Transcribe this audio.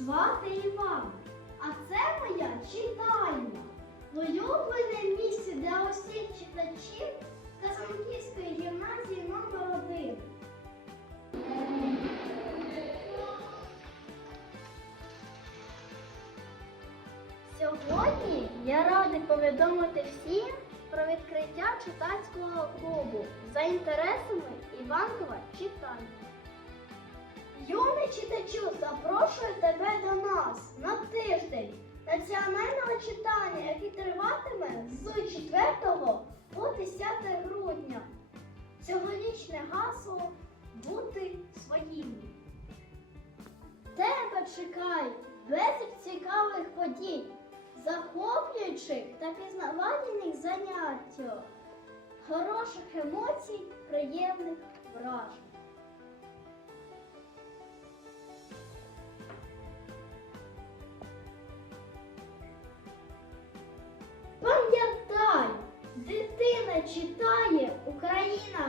звати Івана, а це моя читальня. В улюблене місце для усіх читачів Казанківської гімназії номер 1 Сьогодні я радий повідомити всім про відкриття читацького клубу за інтересами Іванкова читання. Юний читачу, запрошую тебе до нас на тиждень національного читання, який триватиме з 4 по 10 грудня. Цьогорічне гасло бути своїми. Тебе чекає безліч цікавих подій, захоплюючих та пізнавальних занять, хороших емоцій, приємних вражень. Пам'ятай, дитина читає, Україна